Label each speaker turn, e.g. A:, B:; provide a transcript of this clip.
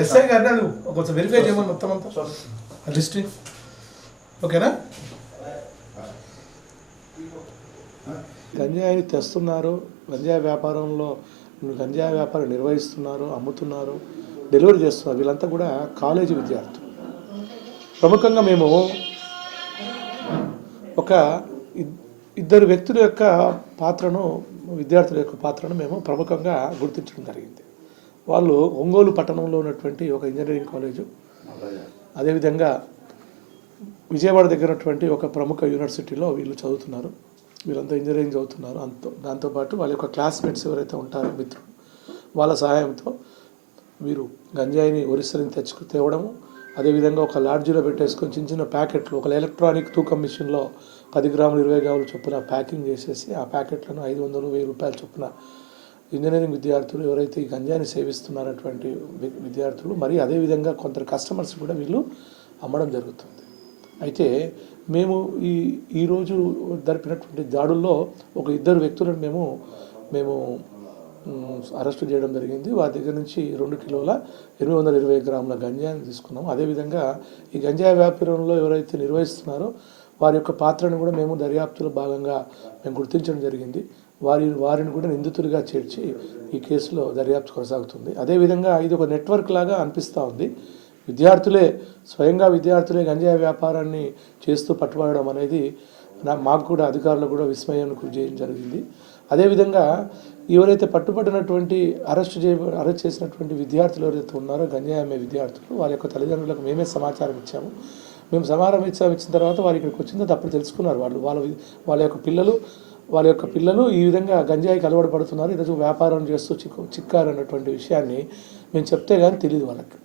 A: SI గారిని అది కొంచెం వెరిఫై చేయమని మొత్తం అంతా. లిస్ట్ ఓకేనా? గంజాయిని తెస్తున్నారు. గంజాయి వ్యాపారంలో గంజాయి వ్యాపారం నిర్వహిస్తున్నారు అమ్ముతున్నారు డెలివరీ చేస్తున్నారు. వీళ్ళంతా కూడా కాలేజీ విద్యార్థులు. ప్రముఖంగా మేము ఒక ఇద్దరు వ్యక్తుల యొక్క పాత్రను విద్యార్థుల యొక్క పాత్రను మేము ప్రముఖంగా గుర్తించడం జరిగింది. వాళ్ళు ఒంగోలు పట్టణంలో ఉన్నటువంటి ఒక ఇంజనీరింగ్ కాలేజు. అదేవిధంగా విజయవాడ దగ్గర ఉన్నటువంటి ఒక ప్రముఖ యూనివర్సిటీలో వీళ్ళు చదువుతున్నారు. వీళ్ళంతా ఇంజనీరింగ్ చదువుతున్నారు. అంతో దాంతోపాటు వాళ్ళ యొక్క క్లాస్మేట్స్ ఎవరైతే ఉంటారో మిత్రులు వాళ్ళ సహాయంతో వీరు గంజాయిని ఒరిస్సా తెచ్చుకు తేవడము అదేవిధంగా ఒక లాడ్జీలో పెట్టేసుకొని చిన్న చిన్న ప్యాకెట్లు ఒక ఎలక్ట్రానిక్ తూకం మిషన్లో పది గ్రాములు ఇరవై గ్రాములు చొప్పున ప్యాకింగ్ చేసేసి ఆ ప్యాకెట్లను ఐదు వందలు వెయ్యి రూపాయల చొప్పున ఇంజనీరింగ్ విద్యార్థులు ఎవరైతే ఈ గంజాన్ని సేవిస్తున్నారటువంటి విద్యార్థులు మరి అదేవిధంగా కొందరు కస్టమర్స్ కూడా వీళ్ళు అమ్మడం జరుగుతుంది. అయితే మేము ఈ ఈరోజు జరిపినటువంటి దాడుల్లో ఒక ఇద్దరు వ్యక్తులను మేము మేము అరెస్టు చేయడం జరిగింది. వారి దగ్గర నుంచి రెండు కిలోల ఎనిమిది వందల ఇరవై గ్రాముల గంజాయిని తీసుకున్నాం అదేవిధంగా ఈ గంజాయి వ్యాపారంలో ఎవరైతే నిర్వహిస్తున్నారో వారి యొక్క పాత్రను కూడా మేము దర్యాప్తులో భాగంగా మేము గుర్తించడం జరిగింది. వారి వారిని కూడా నిందితులుగా చేర్చి ఈ కేసులో దర్యాప్తు కొనసాగుతుంది. అదేవిధంగా ఇది ఒక నెట్వర్క్ లాగా అనిపిస్తూ ఉంది. విద్యార్థులే స్వయంగా విద్యార్థులే గంజాయి వ్యాపారాన్ని చేస్తూ పట్టుబడడం అనేది నా మాకు కూడా అధికారులకు కూడా విస్మయం గురి చేయడం జరిగింది. అదేవిధంగా ఎవరైతే పట్టుబడినటువంటి అరెస్ట్ చేయ అరెస్ట్ చేసినటువంటి విద్యార్థులు ఎవరైతే ఉన్నారో గంజాయి అమ్మే విద్యార్థులు వాళ్ళ యొక్క తల్లిదండ్రులకు మేమే సమాచారం ఇచ్చాము. మేము సమాచారం ఇచ్చాము ఇచ్చిన తర్వాత వారు ఇక్కడికి వచ్చిందో అప్పుడు తెలుసుకున్నారు వాళ్ళు. వాళ్ళ వాళ్ళ యొక్క పిల్లలు వాళ్ళ యొక్క పిల్లలు ఈ విధంగా గంజాయికి అలవాటు పడుతున్నారు. ఈరోజు వ్యాపారం చేస్తూ చిక్కు చిక్కారు అన్నటువంటి విషయాన్ని మేము చెప్తే కానీ తెలియదు వాళ్ళకి.